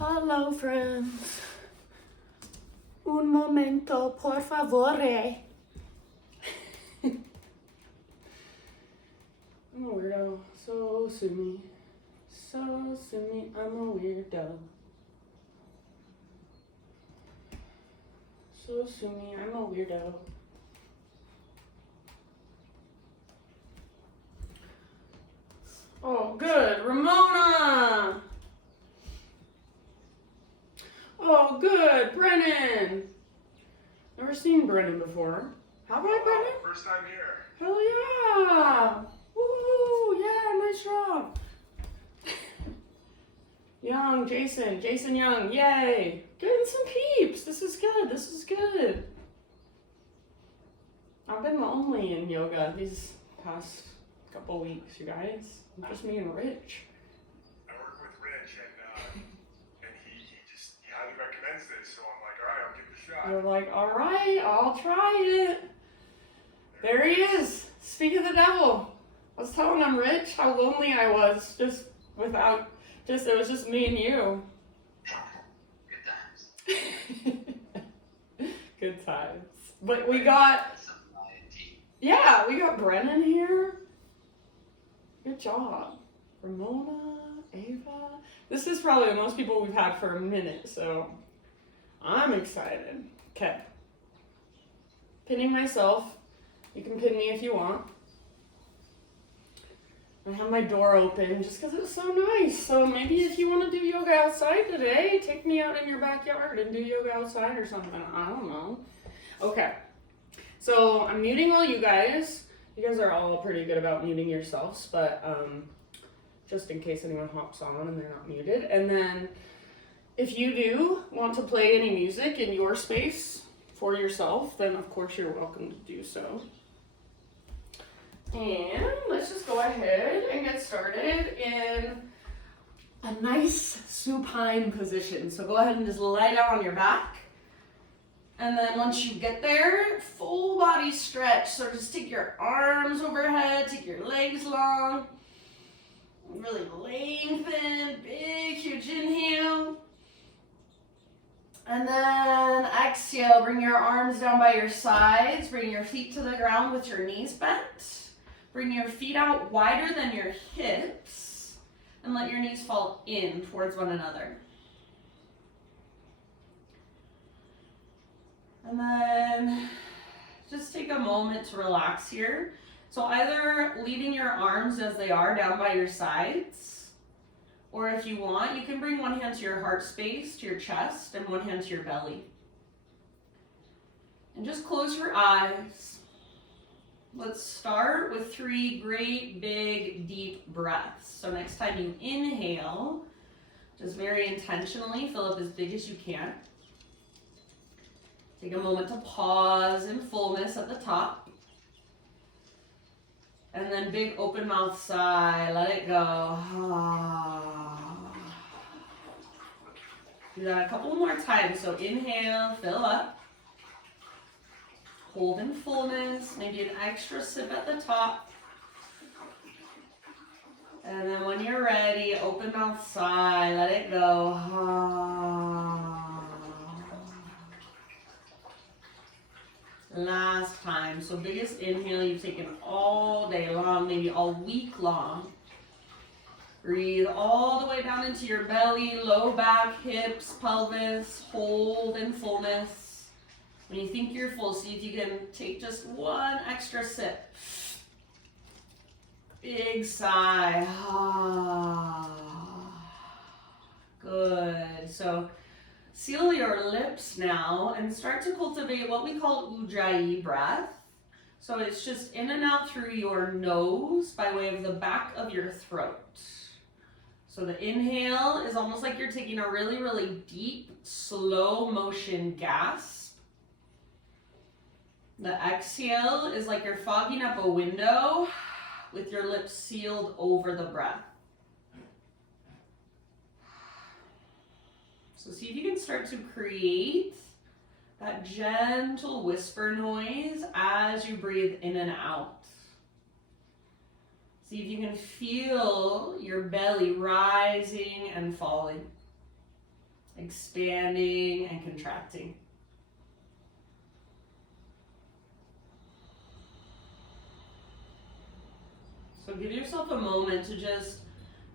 Hello, friends. Un momento, por favore. I'm a weirdo. So sue me. So sue me. I'm a weirdo. So sue me. I'm a weirdo. Oh, good. Ramona! Oh, good. Brennan! Never seen Brennan before. Have I, Brennan? First time here. Hell yeah! Woo! Yeah, nice job. Young, Jason Young, yay! Getting some peeps. This is good. I've been lonely in yoga these past couple weeks, you guys. Just me and Rich. I work with Rich, and he highly recommends this, so I'm like, all right, I'll give it a shot. You're like, all right, I'll try it. There he is. Speak of the devil. I was telling him, Rich, how lonely I was it was just me and you. Good times. Good times. But we got Brennan here. Good job. Ramona, Ava. This is probably the most people we've had for a minute, so I'm excited. Okay. Pinning myself. You can pin me if you want. I have my door open just because it's so nice. So maybe if you want to do yoga outside today, take me out in your backyard and do yoga outside or something. I don't know. Okay. So I'm muting all you guys. You guys are all pretty good about muting yourselves, but just in case anyone hops on and they're not muted. And then if you do want to play any music in your space for yourself, then of course you're welcome to do so. And let's just go ahead and get started in a nice supine position. So go ahead and just lie down on your back. And then once you get there, full body stretch. So just take your arms overhead, take your legs long, really lengthen, big, huge inhale. And then exhale, bring your arms down by your sides, bring your feet to the ground with your knees bent. Bring your feet out wider than your hips and let your knees fall in towards one another. And then just take a moment to relax here. So either leaving your arms as they are down by your sides, or if you want, you can bring one hand to your heart space, to your chest, and one hand to your belly. And just close your eyes. Let's start with 3 great, big, deep breaths. So next time you inhale, just very intentionally fill up as big as you can. Take a moment to pause in fullness at the top. And then big open mouth sigh, let it go. Do that a couple more times. So inhale, fill up. Hold in fullness, maybe an extra sip at the top. And then when you're ready, open mouth sigh, let it go. Last time. So biggest inhale you've taken all day long, maybe all week long. Breathe all the way down into your belly, low back, hips, pelvis. Hold in fullness. When you think you're full, see if you can take just one extra sip. Big sigh. Good. So seal your lips now and start to cultivate what we call Ujjayi breath. So it's just in and out through your nose by way of the back of your throat. So the inhale is almost like you're taking a really, really deep, slow motion gasp. The exhale is like you're fogging up a window with your lips sealed over the breath. So see if you can start to create that gentle whisper noise as you breathe in and out. See if you can feel your belly rising and falling. expanding and contracting. So give yourself a moment to just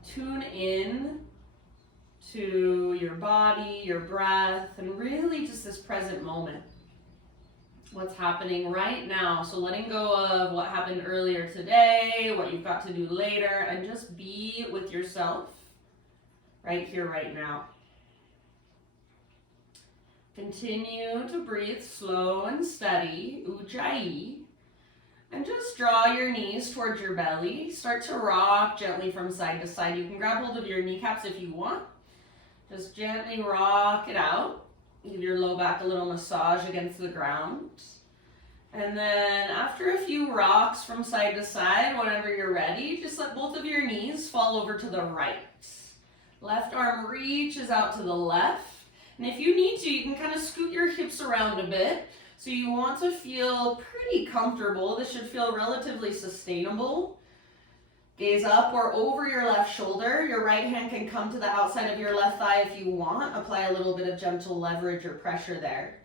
tune in to your body, your breath, and really just this present moment. What's happening right now. So letting go of what happened earlier today, what you've got to do later, and just be with yourself right here, right now. Continue to breathe slow and steady, Ujjayi. And just draw your knees towards your belly. Start to rock gently from side to side. You can grab hold of your kneecaps if you want. Just gently rock it out. Give your low back a little massage against the ground. And then after a few rocks from side to side, whenever you're ready, just let both of your knees fall over to the right. Left arm reaches out to the left. And if you need to, you can kind of scoot your hips around a bit. So you want to feel pretty comfortable. This should feel relatively sustainable. Gaze up or over your left shoulder. Your right hand can come to the outside of your left thigh if you want. Apply a little bit of gentle leverage or pressure there.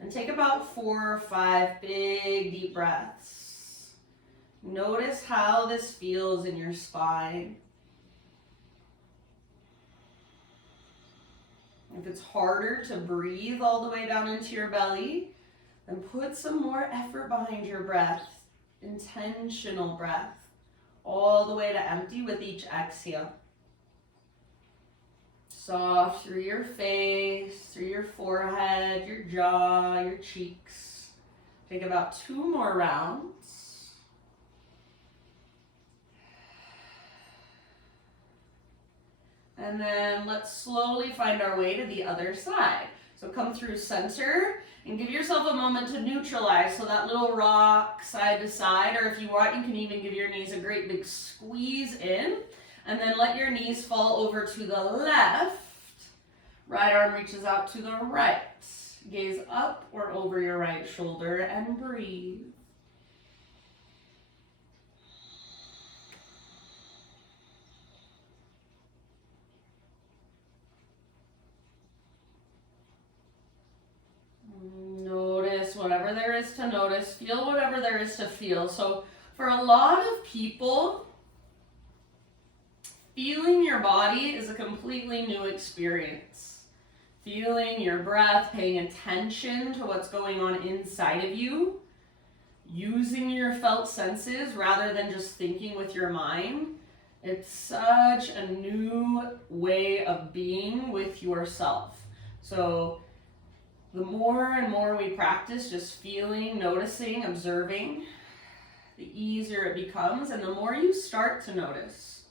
And take about 4 or 5 big deep breaths. Notice how this feels in your spine. If it's harder to breathe all the way down into your belly, then put some more effort behind your breath. Intentional breath. All the way to empty with each exhale. Soft through your face, through your forehead, your jaw, your cheeks. Take about 2 more rounds. And then let's slowly find our way to the other side. So come through center and give yourself a moment to neutralize. So that little rock side to side, or if you want, you can even give your knees a great big squeeze in. And then let your knees fall over to the left. Right arm reaches out to the right. Gaze up or over your right shoulder and breathe. Notice whatever there is to notice. Feel whatever there is to feel. So for a lot of people, feeling your body is a completely new experience. Feeling your breath, paying attention to what's going on inside of you, using your felt senses rather than just thinking with your mind. It's such a new way of being with yourself. So the more and more we practice just feeling, noticing, observing, the easier it becomes, and the more you start to notice.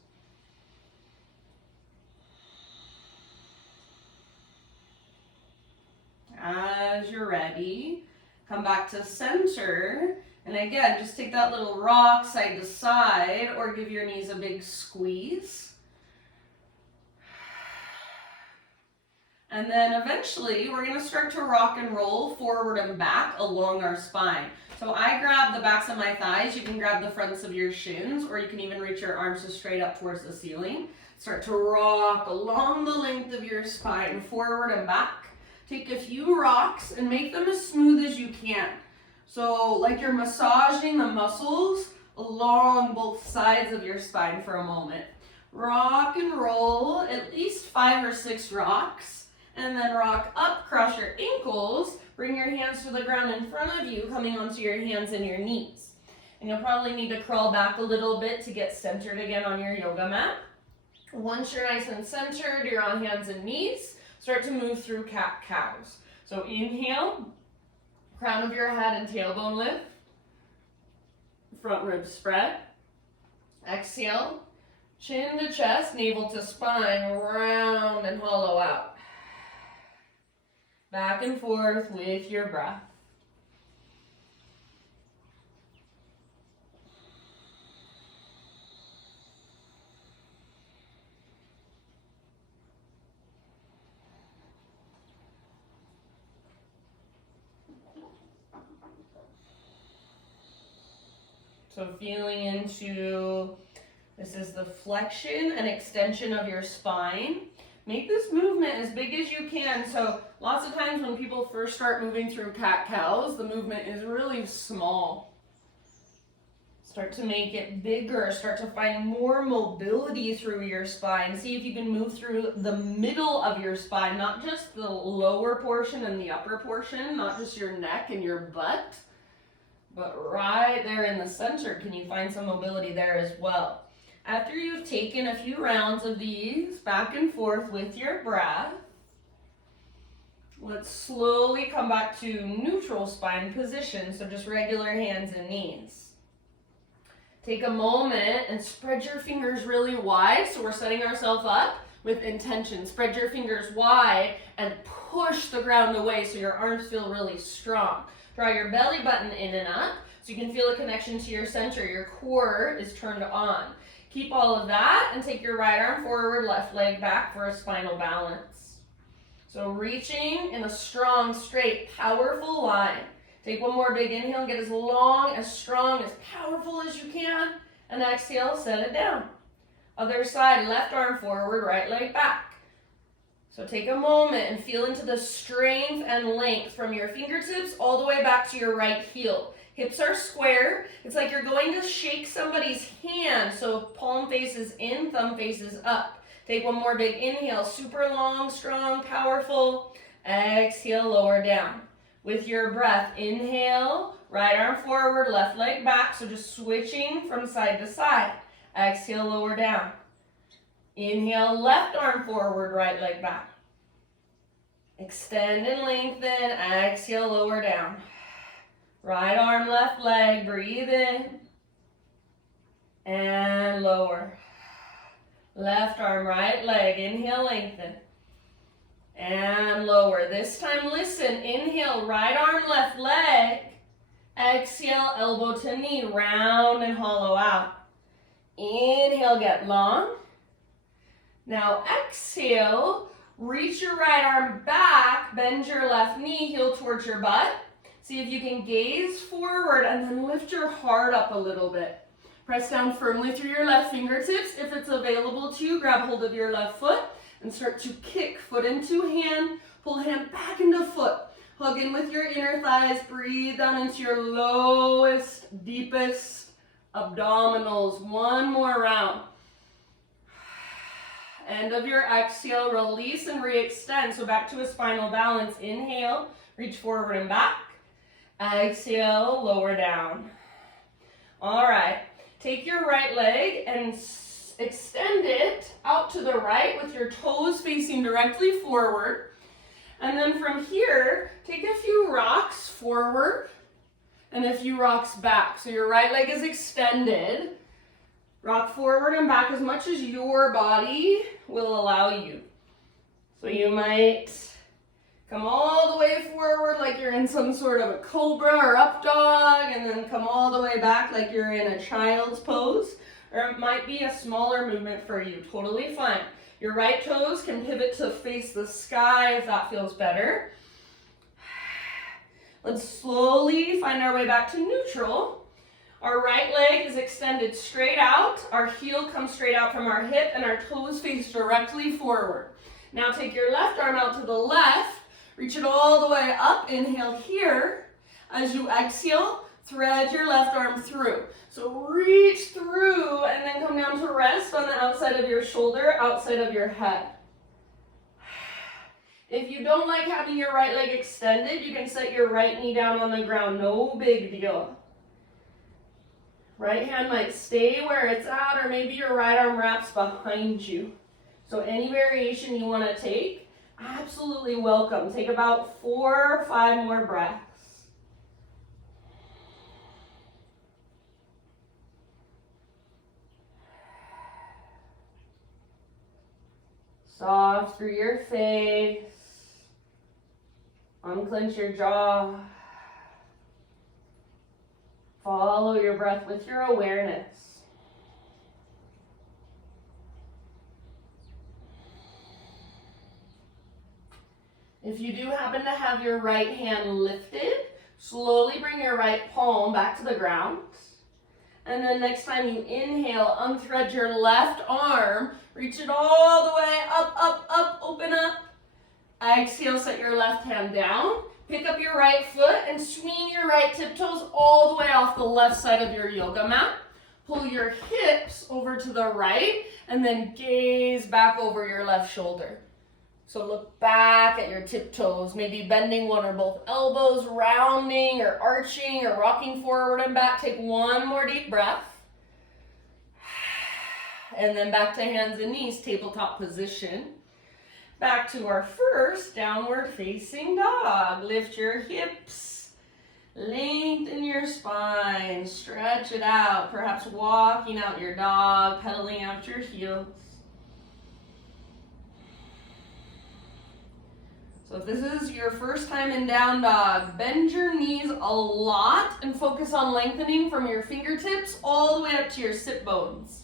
As you're ready, come back to center. And again, just take that little rock side to side or give your knees a big squeeze. And then eventually we're going to start to rock and roll forward and back along our spine. So I grab the backs of my thighs. You can grab the fronts of your shins, or you can even reach your arms straight up towards the ceiling. Start to rock along the length of your spine, forward and back. Take a few rocks and make them as smooth as you can. So like you're massaging the muscles along both sides of your spine for a moment. Rock and roll at least 5 or 6 rocks. And then rock up, cross your ankles, bring your hands to the ground in front of you, coming onto your hands and your knees. And you'll probably need to crawl back a little bit to get centered again on your yoga mat. Once you're nice and centered, you're on hands and knees, start to move through cat-cows. So inhale, crown of your head and tailbone lift, front ribs spread. Exhale, chin to chest, navel to spine, round and hollow out. Back and forth with your breath. So feeling into, this is the flexion and extension of your spine. Make this movement as big as you can. So lots of times when people first start moving through cat-cows, the movement is really small. Start to make it bigger. Start to find more mobility through your spine. See if you can move through the middle of your spine, not just the lower portion and the upper portion, not just your neck and your butt, but right there in the center. Can you find some mobility there as well? After you've taken a few rounds of these back and forth with your breath, let's slowly come back to neutral spine position, so just regular hands and knees. Take a moment and spread your fingers really wide, so we're setting ourselves up with intention. Spread your fingers wide and push the ground away so your arms feel really strong. Draw your belly button in and up so you can feel a connection to your center. Your core is turned on. Keep all of that and take your right arm forward, left leg back for a spinal balance. So reaching in a strong, straight, powerful line. Take one more big inhale, get as long, as strong, as powerful as you can, and exhale, set it down. Other side, left arm forward, right leg back. So take a moment and feel into the strength and length from your fingertips all the way back to your right heel. Hips are square. It's like you're going to shake somebody's hand, so palm faces in, thumb faces up. Take one more big inhale, super long, strong, powerful. Exhale, lower down. With your breath, inhale, right arm forward, left leg back, so just switching from side to side. Exhale, lower down. Inhale, left arm forward, right leg back. Extend and lengthen, exhale, lower down. Right arm, left leg, breathe in and lower. Left arm, right leg, inhale, lengthen. And lower. This time, listen. Inhale, right arm, left leg. Exhale, elbow to knee, round and hollow out. Inhale, get long. Now exhale, reach your right arm back, bend your left knee, heel towards your butt. See if you can gaze forward and then lift your heart up a little bit. Press down firmly through your left fingertips. If it's available to you, grab hold of your left foot and start to kick foot into hand, pull hand back into foot. Hug in with your inner thighs, breathe down into your lowest, deepest abdominals. One more round. End of your exhale, release and re-extend. So back to a spinal balance. Inhale, reach forward and back. Exhale, lower down. All right, take your right leg and extend it out to the right with your toes facing directly forward. And then from here, take a few rocks forward and a few rocks back. So your right leg is extended. Rock forward and back as much as your body will allow you. So you might come all the way forward like you're in some sort of a cobra or up dog, and then come all the way back like you're in a child's pose. Or it might be a smaller movement for you, totally fine. Your right toes can pivot to face the sky if that feels better. Let's slowly find our way back to neutral. Our right leg is extended straight out. Our heel comes straight out from our hip and our toes face directly forward. Now take your left arm out to the left. Reach it all the way up. Inhale here. As you exhale, thread your left arm through. So reach through and then come down to rest on the outside of your shoulder, outside of your head. If you don't like having your right leg extended, you can set your right knee down on the ground. No big deal. Right hand might stay where it's at, or maybe your right arm wraps behind you. So any variation you want to take, absolutely welcome. Take about 4 or 5 more breaths. Soft through your face. Unclench your jaw. Follow your breath with your awareness. If you do happen to have your right hand lifted, slowly bring your right palm back to the ground. And then next time you inhale, unthread your left arm, reach it all the way up, up, up, Exhale, set your left hand down. Pick up your right foot and swing your right tiptoes all the way off the left side of your yoga mat. Pull your hips over to the right and then gaze back over your left shoulder. So look back at your tiptoes, maybe bending one or both elbows, rounding or arching or rocking forward and back. Take one more deep breath. And then back to hands and knees, tabletop position. Back to our first downward facing dog. Lift your hips, lengthen your spine, stretch it out, perhaps walking out your dog, pedaling out your heels. So if this is your first time in down dog, bend your knees a lot and focus on lengthening from your fingertips all the way up to your sit bones.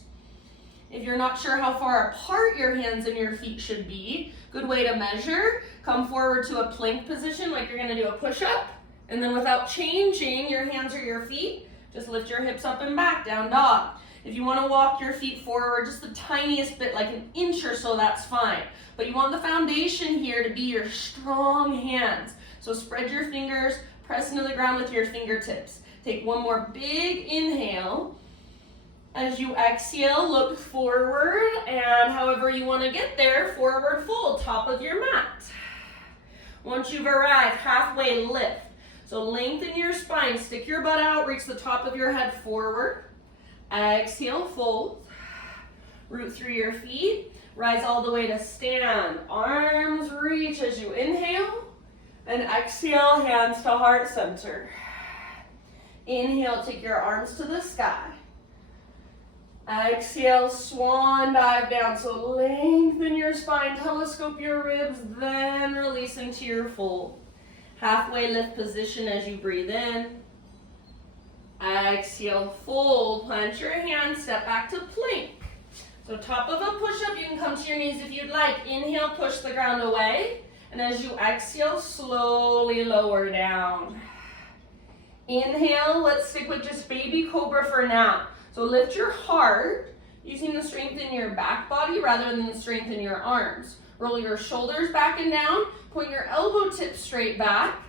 If you're not sure how far apart your hands and your feet should be, good way to measure, come forward to a plank position like you're gonna do a push-up, and then without changing your hands or your feet, just lift your hips up and back, down dog. If you wanna walk your feet forward just the tiniest bit, like an inch or so, that's fine. But you want the foundation here to be your strong hands. So spread your fingers, press into the ground with your fingertips. Take one more big inhale. As you exhale, look forward, and however you want to get there, forward fold, top of your mat. Once you've arrived, halfway lift. So lengthen your spine, stick your butt out, reach the top of your head forward. Exhale, fold. Root through your feet, rise all the way to stand. Arms reach as you inhale, and exhale, hands to heart center. Inhale, take your arms to the sky. Exhale, swan dive down. So lengthen your spine, telescope your ribs, then release into your fold. Halfway lift position as you breathe in. Exhale, fold, plant your hands, step back to plank. So top of a push-up, you can come to your knees if you'd like. Inhale, push the ground away. And as you exhale, slowly lower down. Inhale, let's stick with just baby cobra for now. So lift your heart, using the strength in your back body rather than the strength in your arms. Roll your shoulders back and down, point your elbow tips straight back,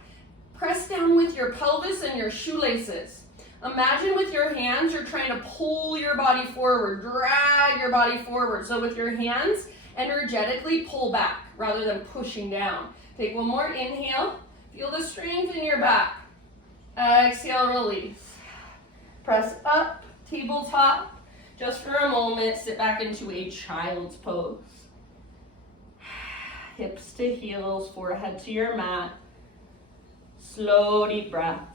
press down with your pelvis and your shoelaces. Imagine with your hands, you're trying to pull your body forward, drag your body forward. So with your hands, energetically pull back rather than pushing down. Take one more inhale, feel the strength in your back. Exhale, release. Press up. Tabletop, just for a moment, sit back into a child's pose. Hips to heels, forehead to your mat. Slow, deep breaths.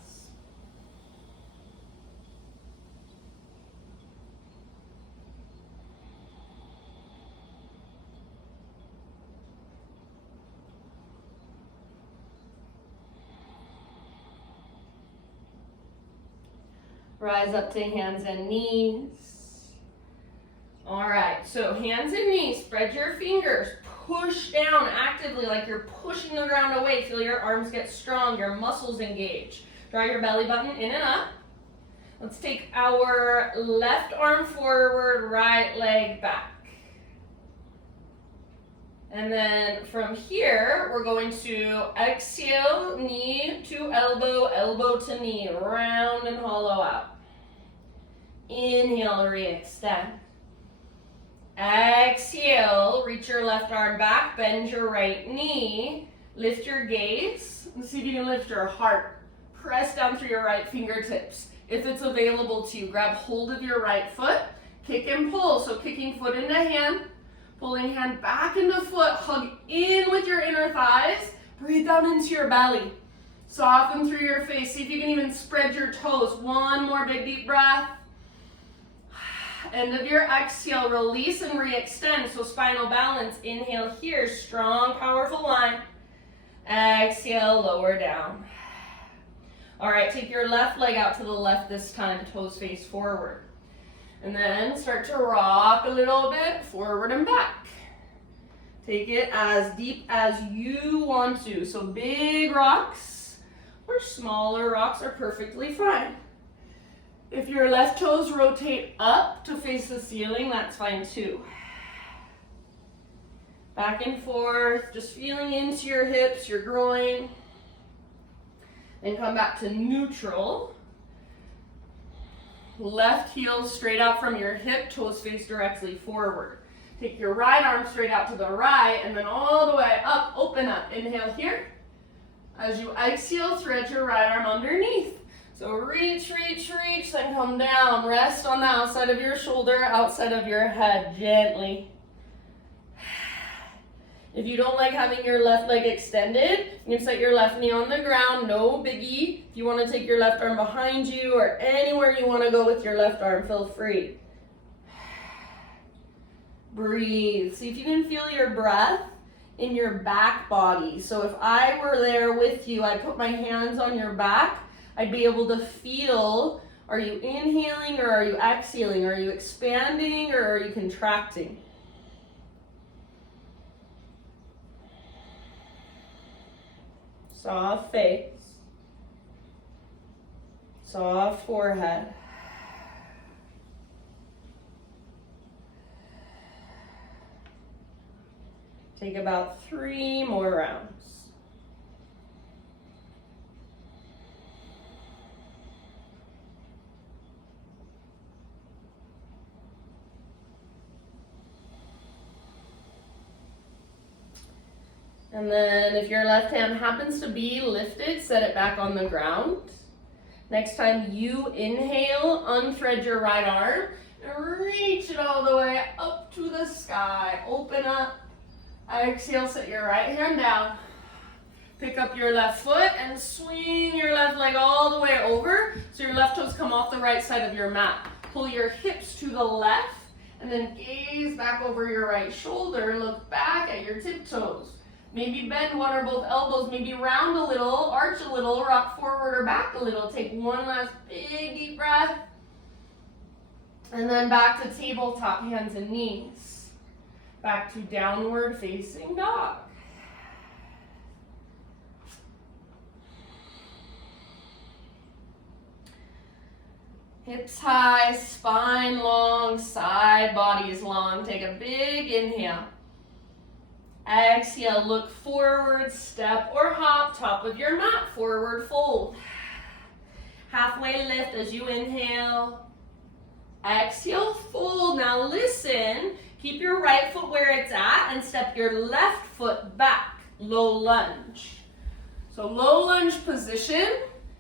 Rise up to hands and knees. All right, so hands and knees, spread your fingers, push down actively like you're pushing the ground away. Feel your arms get strong, your muscles engage. Draw your belly button in and up. Let's take our left arm forward, right leg back. And then from here, we're going to exhale, knee to elbow, elbow to knee, round and hollow out. Inhale, re-extend. Exhale, reach your left arm back, bend your right knee, lift your gaze, and see if you can lift your heart. Press down through your right fingertips. If it's available to you, grab hold of your right foot, kick and pull. So kicking foot into hand, pulling hand back into foot, hug in with your inner thighs, breathe down into your belly. Soften through your face, see if you can even spread your toes. One more big deep breath. End of your exhale, release and re-extend. So spinal balance, inhale here, strong, powerful line. Exhale, lower down. All right, take your left leg out to the left this time, toes face forward. And then start to rock a little bit, forward and back. Take it as deep as you want to. So big rocks or smaller rocks are perfectly fine. If your left toes rotate up to face the ceiling, that's fine too. Back and forth, just feeling into your hips, your groin. Then come back to neutral. Left heel straight out from your hip, toes face directly forward. Take your right arm straight out to the right and then all the way up, open up. Inhale here. As you exhale, thread your right arm underneath. So reach, reach, reach, then come down. Rest on the outside of your shoulder, outside of your head, gently. If you don't like having your left leg extended, you can set your left knee on the ground, no biggie. If you want to take your left arm behind you or anywhere you want to go with your left arm, feel free. Breathe. See if you can feel your breath in your back body. So if I were there with you, I'd put my hands on your back. I'd be able to feel, are you inhaling or are you exhaling? Are you expanding or are you contracting? Soft face, soft forehead. Take about 3 more rounds. And then if your left hand happens to be lifted, set it back on the ground. Next time you inhale, unthread your right arm and reach it all the way up to the sky. Open up. Exhale, set your right hand down. Pick up your left foot and swing your left leg all the way over so your left toes come off the right side of your mat. Pull your hips to the left and then gaze back over your right shoulder. Look back at your tiptoes. Maybe bend one or both elbows, maybe round a little, arch a little, rock forward or back a little. Take one last big deep breath. And then back to tabletop, hands and knees. Back to downward facing dog. Hips high, spine long, side body is long. Take a big inhale. Exhale, look forward, step or hop, top of your mat, forward fold. Halfway lift as you inhale. Exhale, fold. Now listen, keep your right foot where it's at and step your left foot back, low lunge. So low lunge position.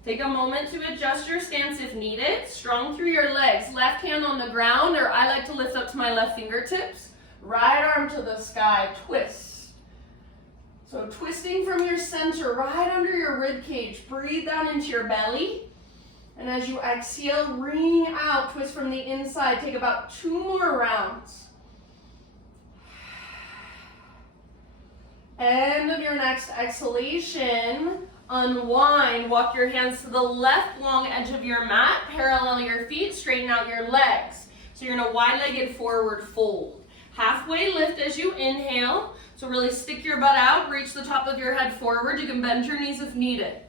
Take a moment to adjust your stance if needed. Strong through your legs, left hand on the ground, or I like to lift up to my left fingertips. Right arm to the sky, twist. So twisting from your center, right under your rib cage. Breathe down into your belly. And as you exhale, ring out, twist from the inside. Take about 2 more rounds. End of your next exhalation. Unwind, walk your hands to the left long edge of your mat, parallel your feet, straighten out your legs. So you're in a wide-legged forward fold. Halfway lift as you inhale. So really stick your butt out, reach the top of your head forward. You can bend your knees if needed.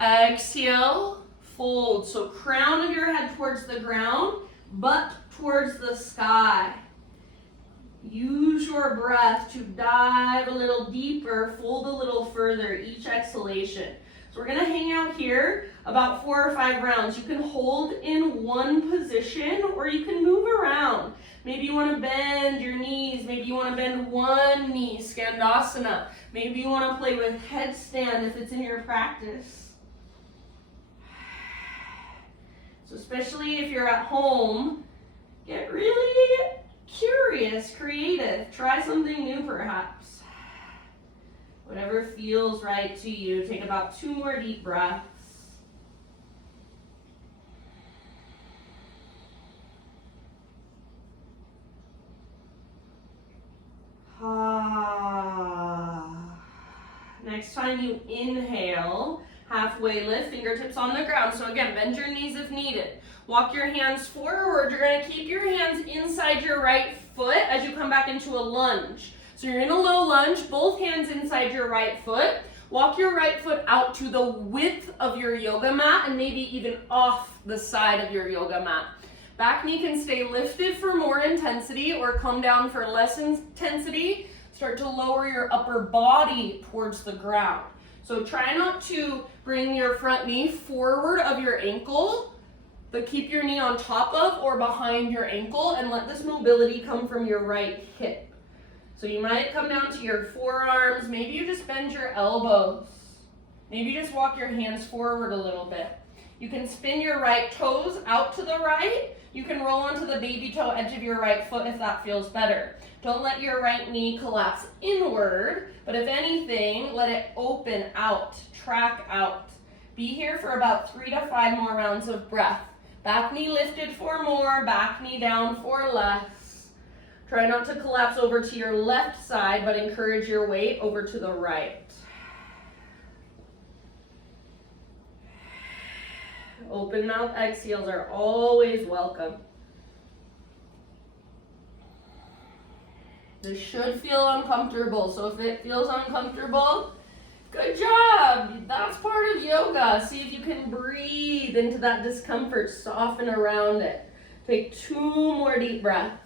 Exhale, fold. So crown of your head towards the ground, butt towards the sky. Use your breath to dive a little deeper, fold a little further each exhalation. So we're gonna hang out here about 4 or 5 rounds. You can hold in one position or you can move around. Maybe you wanna bend your knees, maybe you wanna bend one knee, Skandasana. Maybe you wanna play with headstand if it's in your practice. So especially if you're at home, get really curious, creative. Try something new perhaps. Whatever feels right to you. Take about 2 more deep breaths. Next time you inhale, halfway lift, fingertips on the ground. So again, bend your knees if needed. Walk your hands forward. You're going to keep your hands inside your right foot as you come back into a lunge. So you're in a low lunge, both hands inside your right foot. Walk your right foot out to the width of your yoga mat and maybe even off the side of your yoga mat. Back knee can stay lifted for more intensity or come down for less intensity. start to lower your upper body towards the ground. So try not to bring your front knee forward of your ankle, but keep your knee on top of or behind your ankle and let this mobility come from your right hip. So you might come down to your forearms, maybe you just bend your elbows. Maybe you just walk your hands forward a little bit. You can spin your right toes out to the right. You can roll onto the baby toe edge of your right foot if that feels better. Don't let your right knee collapse inward, but if anything, let it open out, track out. Be here for about 3 to 5 more rounds of breath. Back knee lifted for more, back knee down for less. Try not to collapse over to your left side, but encourage your weight over to the right. Open mouth exhales are always welcome. This should feel uncomfortable, so if it feels uncomfortable, good job. That's part of yoga. See if you can breathe into that discomfort, soften around it. Take 2 more deep breaths.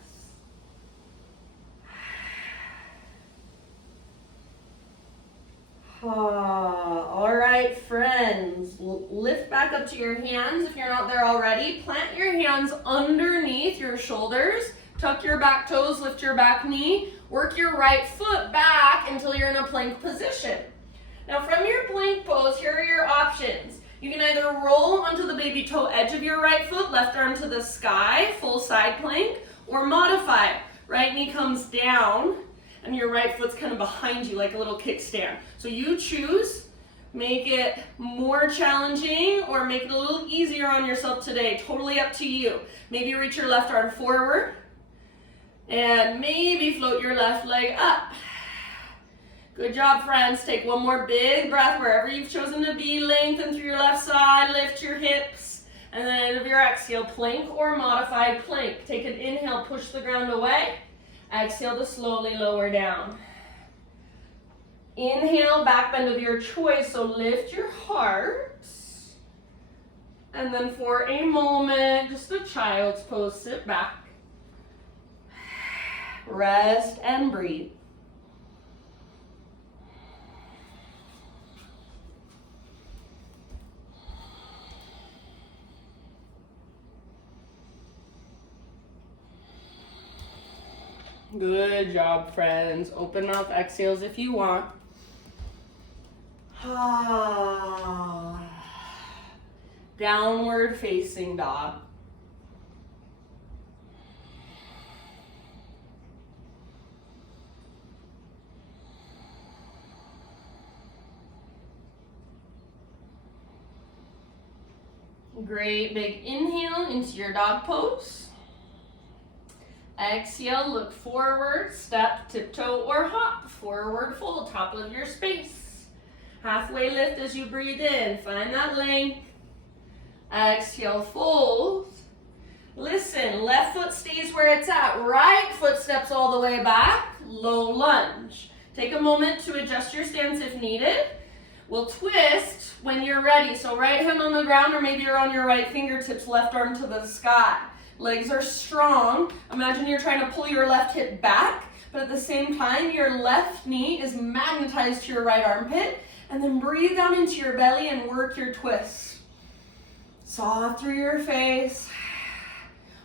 All right, friends, lift back up to your hands if you're not there already. Plant your hands underneath your shoulders. Tuck your back toes, lift your back knee. Work your right foot back until you're in a plank position. Now from your plank pose, here are your options. You can either roll onto the baby toe edge of your right foot, left arm to the sky, full side plank, or modify. Right knee comes down and your right foot's kind of behind you like a little kickstand. So you choose, make it more challenging or make it a little easier on yourself today. Totally up to you. Maybe reach your left arm forward and maybe float your left leg up. Good job, friends. Take 1 more big breath wherever you've chosen to be. Lengthen through your left side, lift your hips, and then end of your exhale, plank or modified plank. Take an inhale, push the ground away. Exhale to slowly lower down. Inhale, back bend of your choice, so lift your heart. And then for a moment, just a child's pose, sit back. Rest and breathe. Good job, friends. Open mouth exhales if you want. Downward facing dog. Great big inhale into your dog pose. Exhale, look forward, step, tiptoe, or hop. Forward fold, top of your space. Halfway lift as you breathe in. Find that length. Exhale, fold. Listen, left foot stays where it's at. Right foot steps all the way back. Low lunge. Take a moment to adjust your stance if needed. We'll twist when you're ready. So right hand on the ground, or maybe you're on your right fingertips, left arm to the sky. Legs are strong. Imagine you're trying to pull your left hip back, but at the same time, your left knee is magnetized to your right armpit. And then breathe down into your belly and work your twist. Soft through your face.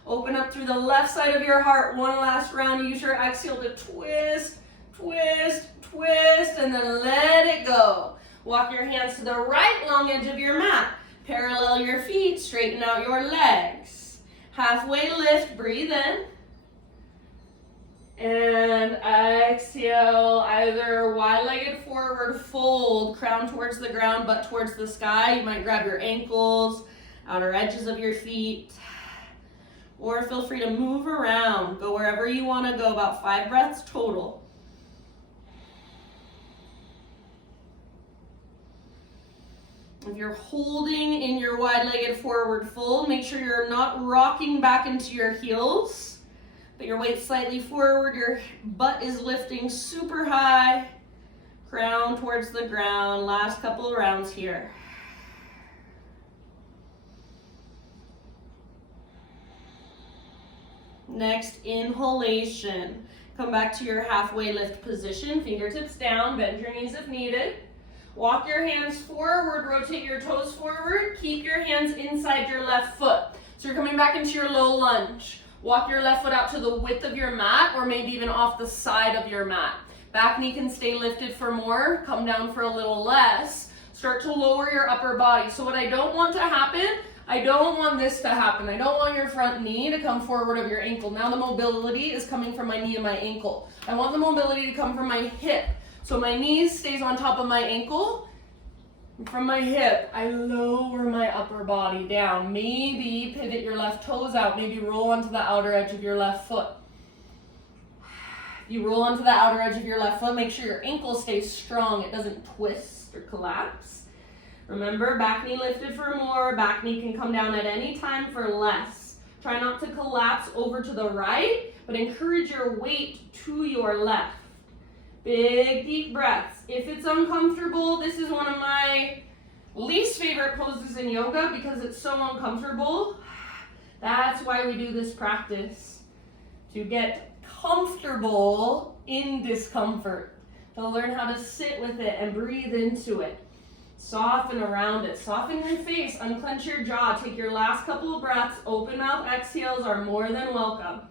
Open up through the left side of your heart. 1 last round. Use your exhale to twist, twist, twist, and then let it go. Walk your hands to the right long edge of your mat. Parallel your feet. Straighten out your legs. Halfway lift, breathe in. And exhale, either wide-legged forward fold, crown towards the ground, butt towards the sky. You might grab your ankles, outer edges of your feet. Or feel free to move around. Go wherever you want to go, about 5 breaths total. If you're holding in your wide-legged forward fold, make sure you're not rocking back into your heels, but your weight slightly forward, your butt is lifting super high, crown towards the ground. Last couple of rounds here. Next inhalation. Come back to your halfway lift position, fingertips down, bend your knees if needed. Walk your hands forward, rotate your toes forward, keep your hands inside your left foot. So you're coming back into your low lunge. Walk your left foot out to the width of your mat or maybe even off the side of your mat. Back knee can stay lifted for more, come down for a little less. Start to lower your upper body. So what I don't want to happen, I don't want this to happen. I don't want your front knee to come forward of your ankle. Now the mobility is coming from my knee and my ankle. I want the mobility to come from my hip. So my knee stays on top of my ankle. From my hip, I lower my upper body down. Maybe pivot your left toes out. Maybe roll onto the outer edge of your left foot. If you roll onto the outer edge of your left foot, make sure your ankle stays strong. It doesn't twist or collapse. Remember, back knee lifted for more. Back knee can come down at any time for less. Try not to collapse over to the right, but encourage your weight to your left. Big, deep breaths. If it's uncomfortable, this is one of my least favorite poses in yoga because it's so uncomfortable. That's why we do this practice, to get comfortable in discomfort, to learn how to sit with it and breathe into it. Soften around it. Soften your face. Unclench your jaw. Take your last couple of breaths. Open mouth exhales are more than welcome.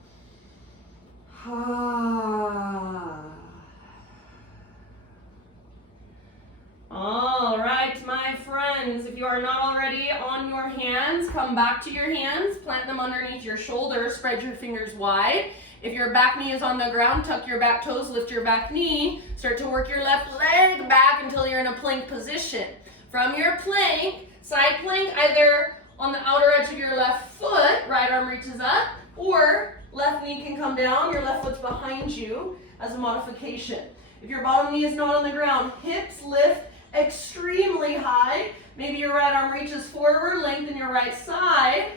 All right, my friends, if you are not already on your hands, come back to your hands, plant them underneath your shoulders, spread your fingers wide. If your back knee is on the ground, tuck your back toes, lift your back knee, start to work your left leg back until you're in a plank position. From your plank, side plank, either on the outer edge of your left foot, right arm reaches up, or left knee can come down, your left foot's behind you as a modification. If your bottom knee is not on the ground, hips lift extremely high. Maybe your right arm reaches forward, lengthen your right side.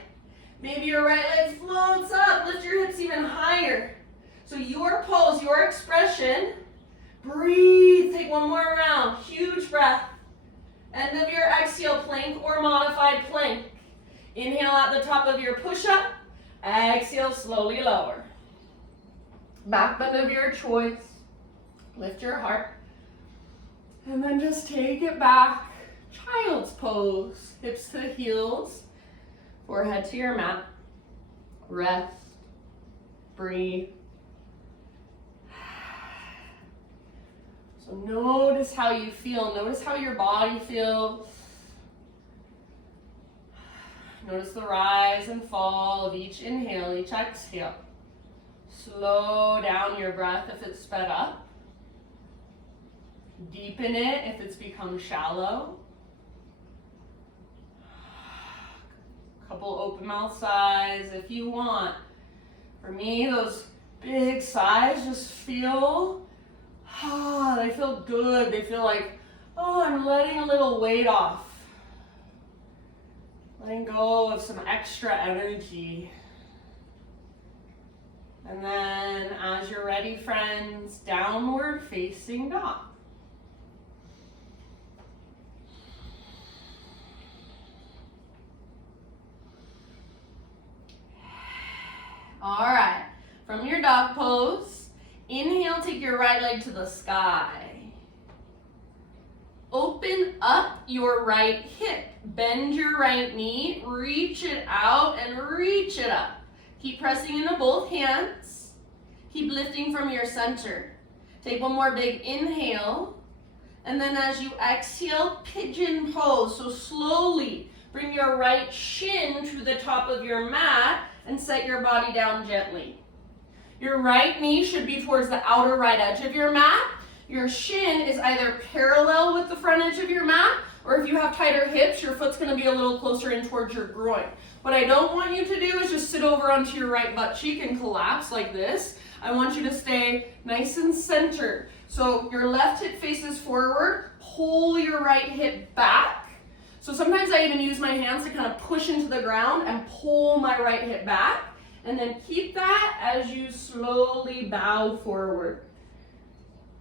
Maybe your right leg floats up, lift your hips even higher. So your pose, your expression, breathe, take one more round, huge breath. End of your exhale, plank or modified plank. Inhale at the top of your push-up, exhale, slowly lower. Back bend of your choice, lift your heart. And then just take it back, child's pose, hips to heels, forehead to your mat. Rest, breathe. So notice how you feel, notice how your body feels. Notice the rise and fall of each inhale, each exhale. Slow down your breath if it's sped up. Deepen it if it's become shallow. Couple open mouth sighs if you want. For me, those big sighs just feel, they feel good. They feel like, I'm letting a little weight off. Letting go of some extra energy. And then as you're ready, friends, downward facing dog. All right, from your dog pose, inhale, take your right leg to the sky. Open up your right hip, bend your right knee, reach it out and reach it up. Keep pressing into both hands. Keep lifting from your center. Take one more big inhale, and then as you exhale, pigeon pose. So slowly bring your right shin to the top of your mat and set your body down gently. Your right knee should be towards the outer right edge of your mat. Your shin is either parallel with the front edge of your mat, or if you have tighter hips, your foot's gonna be a little closer in towards your groin. What I don't want you to do is just sit over onto your right butt cheek and collapse like this. I want you to stay nice and centered. So your left hip faces forward, pull your right hip back. So sometimes I even use my hands to kind of push into the ground and pull my right hip back. And then keep that as you slowly bow forward.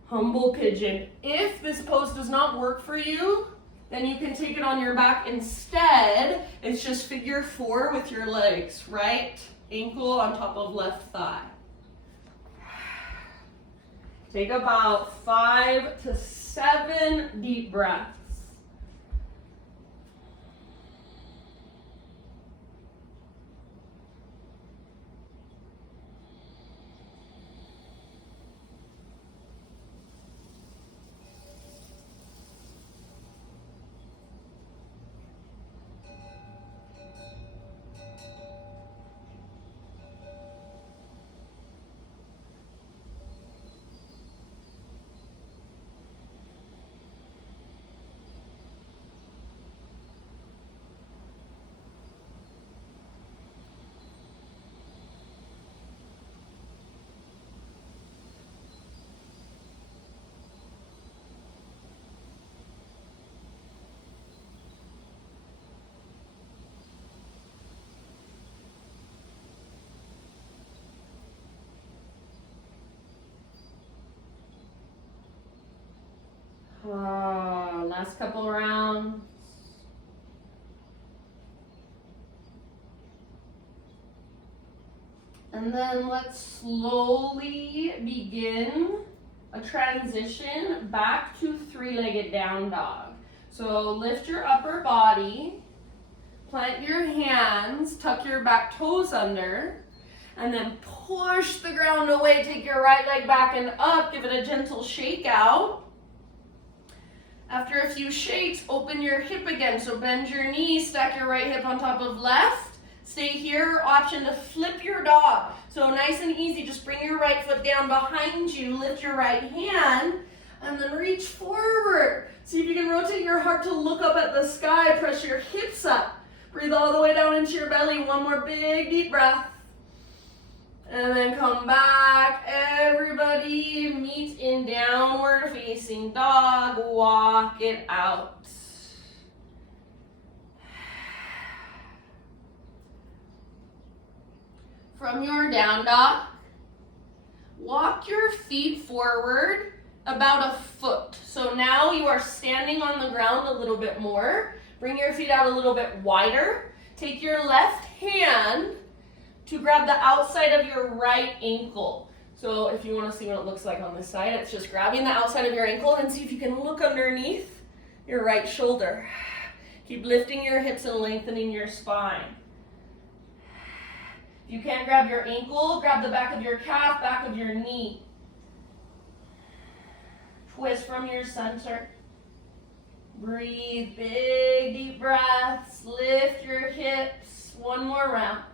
Humble pigeon. If this pose does not work for you, then you can take it on your back instead. It's just figure four with your legs. Right ankle on top of left thigh. Take about 5 to 7 deep breaths. Last couple rounds. And then let's slowly begin a transition back to three-legged down dog. So lift your upper body, plant your hands, tuck your back toes under, and then push the ground away. Take your right leg back and up, give it a gentle shake out. After a few shakes, open your hip again. So bend your knee, stack your right hip on top of left. Stay here, option to flip your dog. So nice and easy, just bring your right foot down behind you, lift your right hand, and then reach forward. See if you can rotate your heart to look up at the sky, press your hips up. Breathe all the way down into your belly, one more big deep breath. And then come back. Everybody meet in downward facing dog. Walk it out. From your down dog, walk your feet forward about a foot. So now you are standing on the ground a little bit more. Bring your feet out a little bit wider. Take your left hand to grab the outside of your right ankle. So if you want to see what it looks like on this side, it's just grabbing the outside of your ankle and see if you can look underneath your right shoulder. Keep lifting your hips and lengthening your spine. If you can't grab your ankle, grab the back of your calf, back of your knee. Twist from your center. Breathe, big deep breaths. Lift your hips. One more round.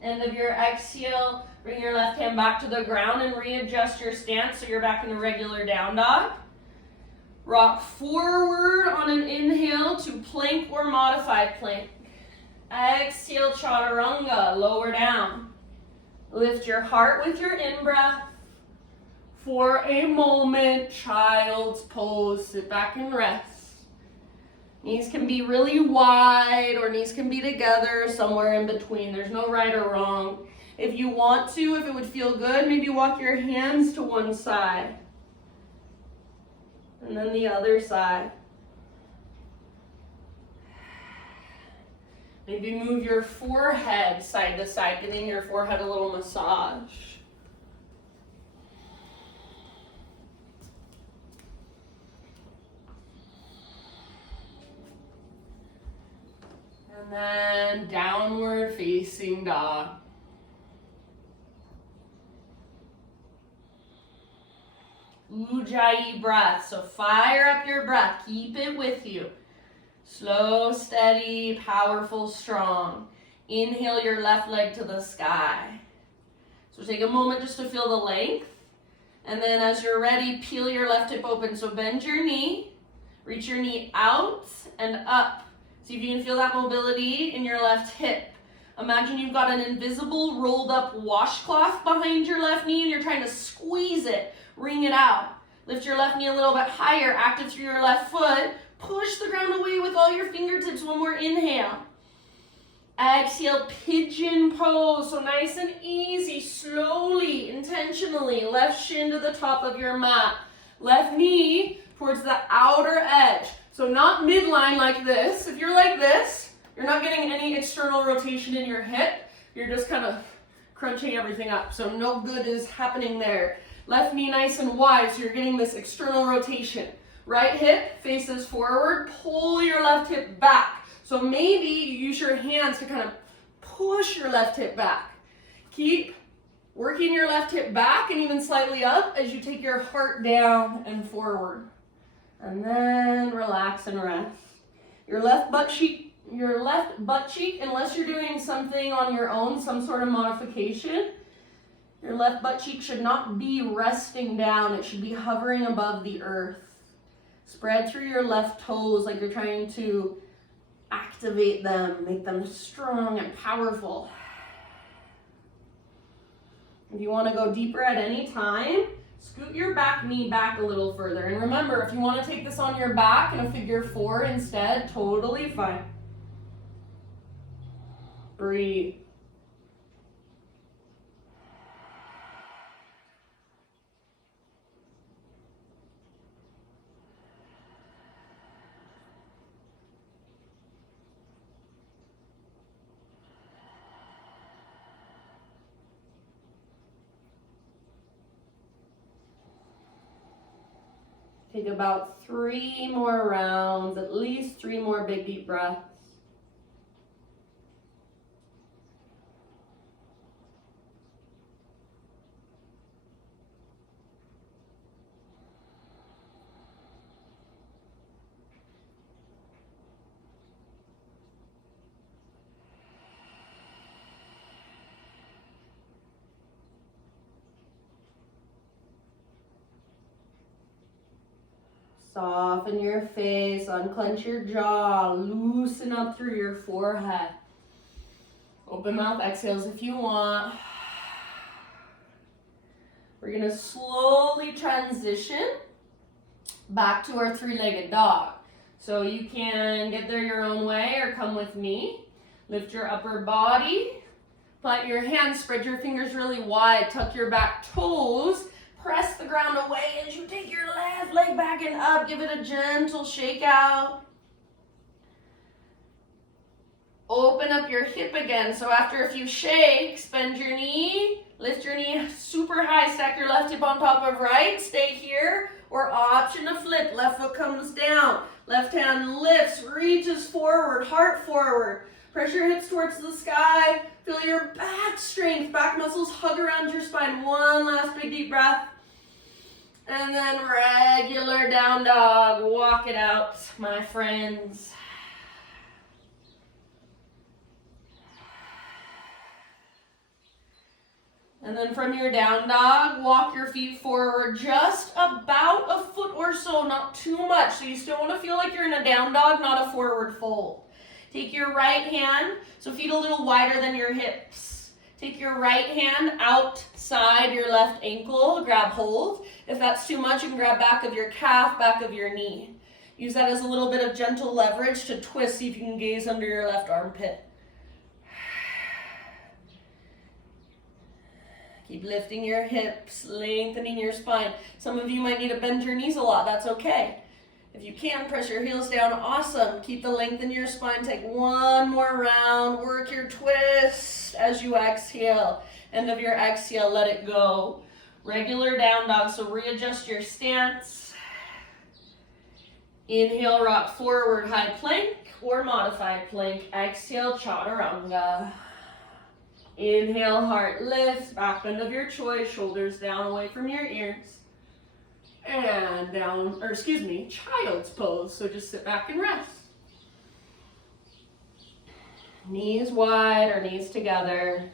End of your exhale, bring your left hand back to the ground and readjust your stance so you're back in a regular down dog. Rock forward on an inhale to plank or modified plank. Exhale, chaturanga, lower down. Lift your heart with your in-breath. For a moment, child's pose. Sit back and rest. Knees can be really wide or knees can be together, somewhere in between. There's no right or wrong. If you want to, if it would feel good, maybe walk your hands to one side. And then the other side. Maybe move your forehead side to side, giving your forehead a little massage. And then downward facing dog. Ujjayi breath. So fire up your breath. Keep it with you. Slow, steady, powerful, strong. Inhale your left leg to the sky. So take a moment just to feel the length. And then as you're ready, peel your left hip open. So bend your knee. Reach your knee out and up. See if you can feel that mobility in your left hip. Imagine you've got an invisible rolled up washcloth behind your left knee and you're trying to squeeze it, wring it out. Lift your left knee a little bit higher, active through your left foot. Push the ground away with all your fingertips. One more inhale. Exhale, pigeon pose. So nice and easy, slowly, intentionally. Left shin to the top of your mat. Left knee towards the outer edge. So not midline like this. If you're like this, you're not getting any external rotation in your hip. You're just kind of crunching everything up. So no good is happening there. Left knee nice and wide, so you're getting this external rotation. Right hip faces forward, pull your left hip back. So maybe you use your hands to kind of push your left hip back. Keep working your left hip back and even slightly up as you take your heart down and forward. And then relax and rest. Your left butt cheek, unless you're doing something on your own, some sort of modification, your left butt cheek should not be resting down. It should be hovering above the earth. Spread through your left toes like you're trying to activate them, make them strong and powerful. If you want to go deeper at any time, scoot your back knee back a little further. And remember, if you want to take this on your back in a figure 4 instead, totally fine. Breathe. Take about 3 more rounds, at least 3 more big deep breaths. Soften your face, unclench your jaw, loosen up through your forehead. Open mouth exhales if you want. We're gonna slowly transition back to our 3-legged dog. So you can get there your own way or come with me. Lift your upper body, plant your hands, spread your fingers really wide, tuck your back toes. Press the ground away as you take your left leg back and up. Give it a gentle shake out. Open up your hip again. So after a few shakes, bend your knee, lift your knee super high, stack your left hip on top of right. Stay here, or option to flip. Left foot comes down. Left hand lifts, reaches forward, heart forward. Press your hips towards the sky. Feel your back strength. Back muscles hug around your spine. One last big deep breath. And then regular down dog. Walk it out, my friends. And then from your down dog, walk your feet forward just about a foot or so, not too much. So you still want to feel like you're in a down dog, not a forward fold. Take your right hand, so feet a little wider than your hips. Take your right hand outside your left ankle, grab hold. If that's too much, you can grab back of your calf, back of your knee. Use that as a little bit of gentle leverage to twist, see if you can gaze under your left armpit. Keep lifting your hips, lengthening your spine. Some of you might need to bend your knees a lot, that's okay. If you can, press your heels down, awesome. Keep the length in your spine, take one more round, work your twist as you exhale. End of your exhale, let it go. Regular down dog, so readjust your stance. Inhale, rock forward, high plank or modified plank. Exhale, chaturanga. Inhale, heart lifts, back bend of your choice, shoulders down away from your ears. And down, or excuse me, child's pose. So just sit back and rest. Knees wide or knees together.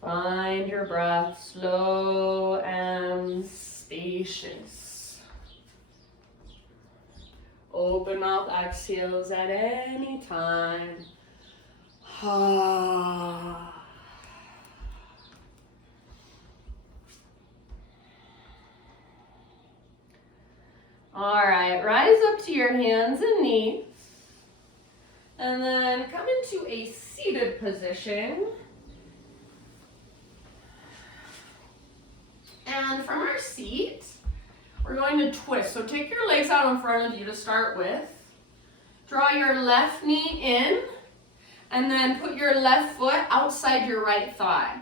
Find your breath, slow and spacious. Open mouth exhales at any time. Ah. All right, rise up to your hands and knees. And then come into a seated position. And from our seat, we're going to twist. So take your legs out in front of you to start with. Draw your left knee in And then put your left foot outside your right thigh.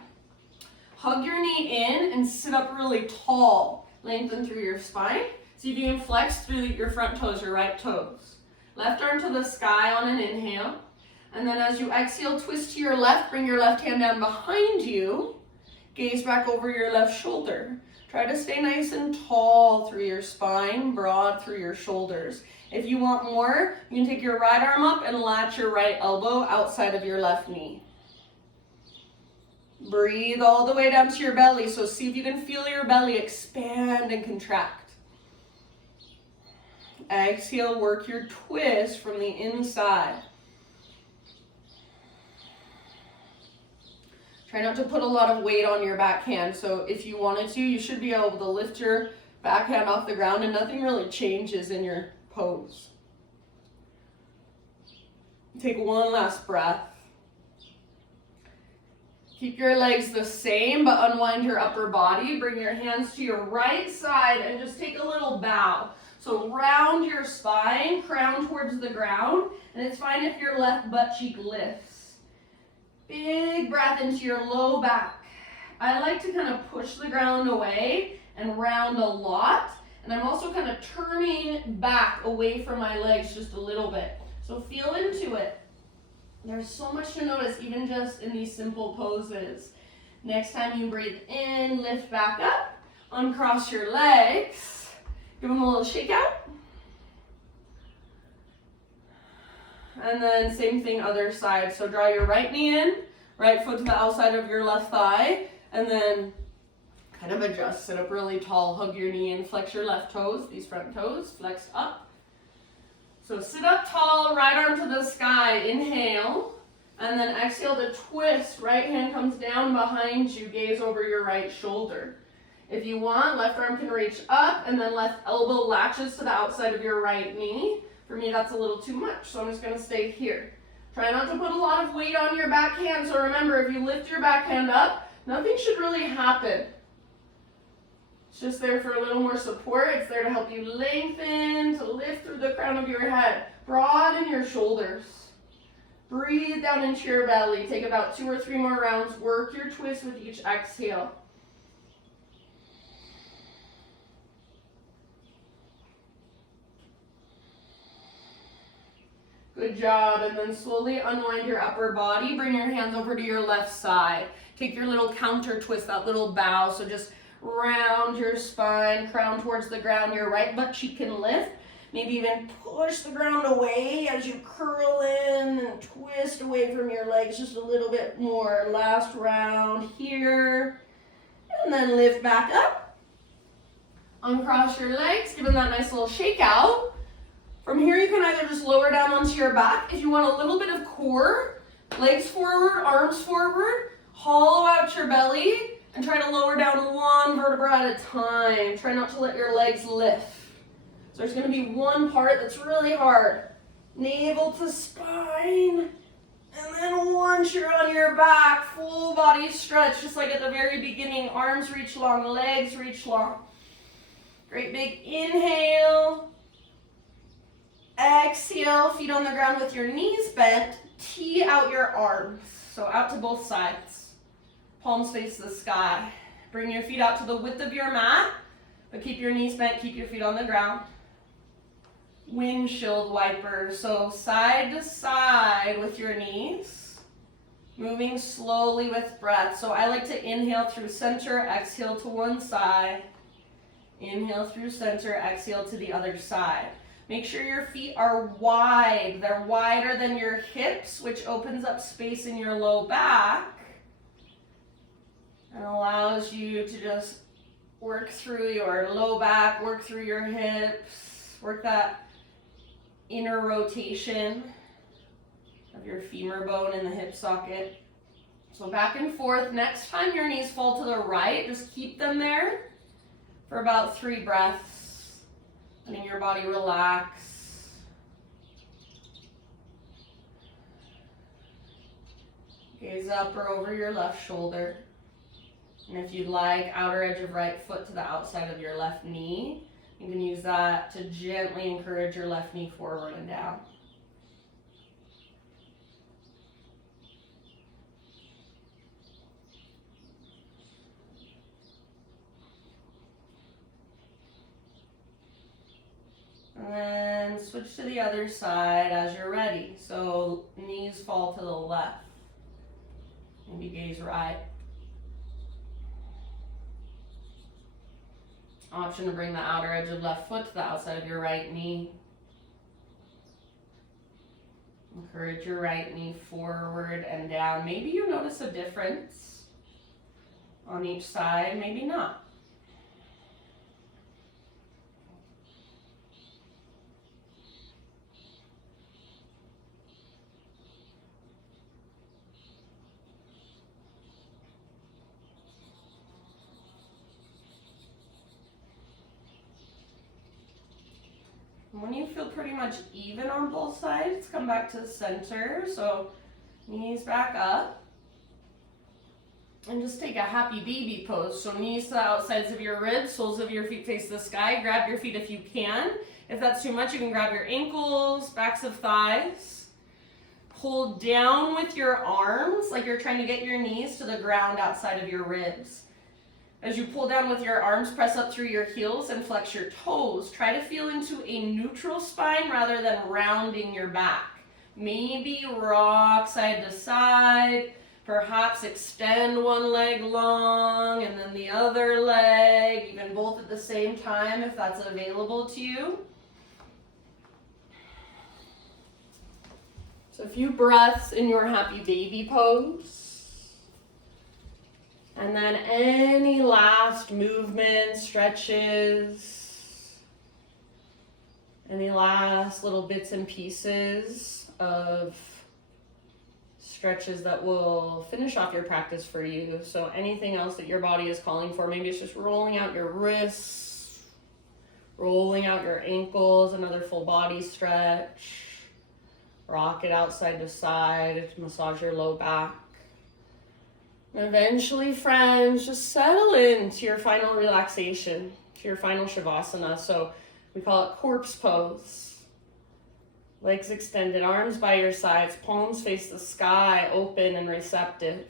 Hug your knee in and sit up really tall. Lengthen through your spine. See if you can flex through your front toes, your right toes. Left arm to the sky on an inhale. And then as you exhale, twist to your left, bring your left hand down behind you. Gaze back over your left shoulder. Try to stay nice and tall through your spine, broad through your shoulders. If you want more, you can take your right arm up and latch your right elbow outside of your left knee. Breathe all the way down to your belly. So see if you can feel your belly expand and contract. Exhale, work your twist from the inside. Try not to put a lot of weight on your backhand. So if you wanted to, you should be able to lift your backhand off the ground and nothing really changes in your pose. Take one last breath. Keep your legs the same, but unwind your upper body. Bring your hands to your right side and just take a little bow. So round your spine, crown towards the ground, and it's fine if your left butt cheek lifts. Big breath into your low back. I like to kind of push the ground away and round a lot. And I'm also kind of turning back away from my legs just a little bit. So feel into it. There's so much to notice even just in these simple poses. Next time you breathe in, lift back up, uncross your legs, give them a little shake out. And then same thing other side. So draw your right knee in, right foot to the outside of your left thigh, and then kind of adjust, sit up really tall, hug your knee in, flex your left toes, these front toes, flex up. So sit up tall, right arm to the sky, inhale, and then exhale to twist, right hand comes down behind you, gaze over your right shoulder. If you want, left arm can reach up, and then left elbow latches to the outside of your right knee. For me, that's a little too much, so I'm just gonna stay here. Try not to put a lot of weight on your backhand, so remember, if you lift your backhand up, nothing should really happen. It's just there for a little more support. It's there to help you lengthen, to lift through the crown of your head. Broaden your shoulders. Breathe down into your belly. Take about 2 or 3 more rounds. Work your twist with each exhale. Good job. And then slowly unwind your upper body. Bring your hands over to your left side. Take your little counter twist, that little bow. So just round your spine, crown towards the ground. Your right butt cheek can lift. Maybe even push the ground away as you curl in and twist away from your legs just a little bit more. Last round here. And then lift back up. Uncross your legs, give them that nice little shake out. From here you can either just lower down onto your back. If you want a little bit of core, legs forward, arms forward, hollow out your belly, and try to lower down 1 vertebra at a time. Try not to let your legs lift. So there's going to be one part that's really hard. Navel to spine. And then once you're on your back, full body stretch, just like at the very beginning. Arms reach long, legs reach long. Great big inhale. Exhale, feet on the ground with your knees bent. Tee out your arms. So out to both sides. Palms face the sky. Bring your feet out to the width of your mat, but keep your knees bent, keep your feet on the ground. Windshield wiper, so side to side with your knees, moving slowly with breath. So I like to inhale through center, exhale to one side. Inhale through center, exhale to the other side. Make sure your feet are wide. They're wider than your hips, which opens up space in your low back and allows you to just work through your low back, work through your hips, work that inner rotation of your femur bone in the hip socket. So back and forth. Next time your knees fall to the right, just keep them there for about 3 breaths, letting your body relax. Gaze up or over your left shoulder. And if you'd like, outer edge of right foot to the outside of your left knee. You can use that to gently encourage your left knee forward and down. And then switch to the other side as you're ready. So knees fall to the left. Maybe gaze right. Option to bring the outer edge of left foot to the outside of your right knee. Encourage your right knee forward and down. Maybe you notice a difference on each side, maybe not. When you feel pretty much even on both sides, come back to the center. So knees back up. And just take a happy baby pose. So knees to the outsides of your ribs, soles of your feet face the sky. Grab your feet if you can. If that's too much, you can grab your ankles, backs of thighs. Hold down with your arms like you're trying to get your knees to the ground outside of your ribs. As you pull down with your arms, press up through your heels and flex your toes. Try to feel into a neutral spine rather than rounding your back. Maybe rock side to side. Perhaps extend one leg long and then the other leg, even both at the same time if that's available to you. So a few breaths in your happy baby pose. And then any last movements, stretches, any last little bits and pieces of stretches that will finish off your practice for you. So anything else that your body is calling for, maybe it's just rolling out your wrists, rolling out your ankles, another full body stretch. Rock it outside to side, massage your low back. And eventually, friends, just settle into your final relaxation, to your final Shavasana. So we call it corpse pose. Legs extended, arms by your sides, palms face the sky, open and receptive.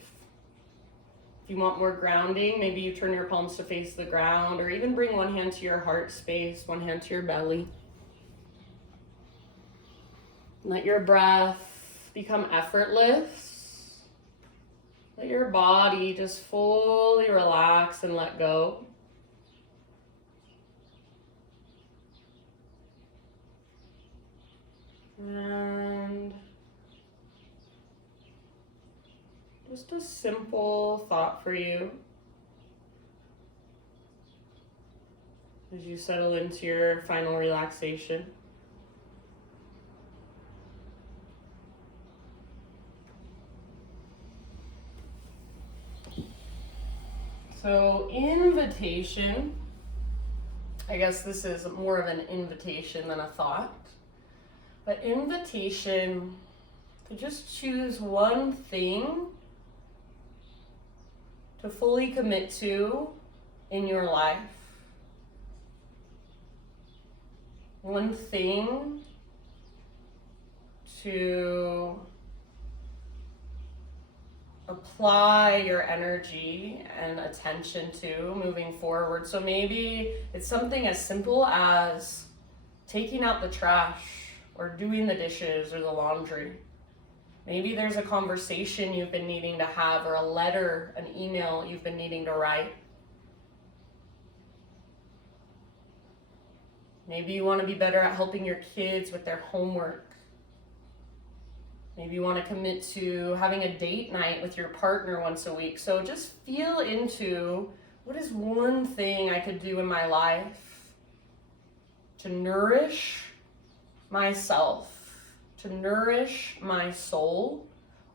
If you want more grounding, maybe you turn your palms to face the ground, or even bring one hand to your heart space, one hand to your belly. Let your breath become effortless. Let your body just fully relax and let go. And just a simple thought for you as you settle into your final relaxation. So invitation, I guess this is more of an invitation than a thought, but invitation to just choose one thing to fully commit to in your life. One thing to apply your energy and attention to moving forward. So maybe it's something as simple as taking out the trash or doing the dishes or the laundry. Maybe there's a conversation you've been needing to have, or a letter, an email you've been needing to write. Maybe you want to be better at helping your kids with their homework. Maybe you want to commit to having a date night with your partner once a week. So just feel into, what is one thing I could do in my life to nourish myself, to nourish my soul,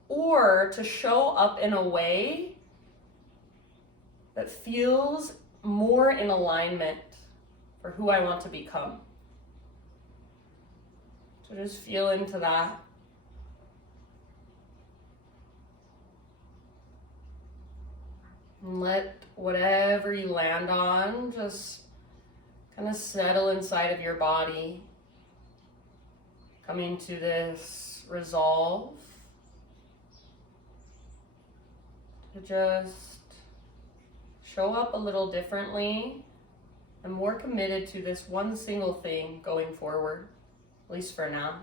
or to show up in a way that feels more in alignment for who I want to become. So just feel into that. And let whatever you land on just kind of settle inside of your body. Coming to this resolve to just show up a little differently I'm more committed to this one single thing going forward, at least for now.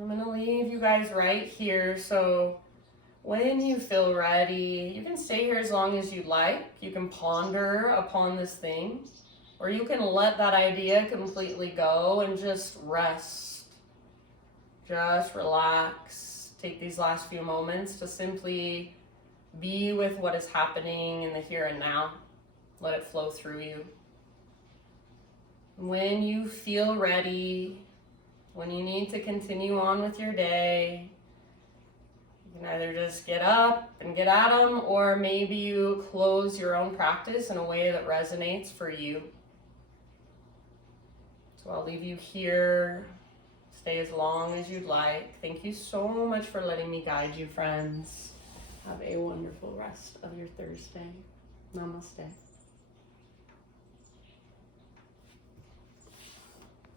I'm going to leave you guys right here. So when you feel ready, you can stay here as long as you like. You can ponder upon this thing, or you can let that idea completely go and just rest. Just relax. Take these last few moments to simply be with what is happening in the here and now. Let it flow through you. When you feel ready, when you need to continue on with your day, you can either just get up and get at them, or maybe you close your own practice in a way that resonates for you. So I'll leave you here. Stay as long as you'd like. Thank you so much for letting me guide you, friends. Have a wonderful rest of your Thursday. Namaste.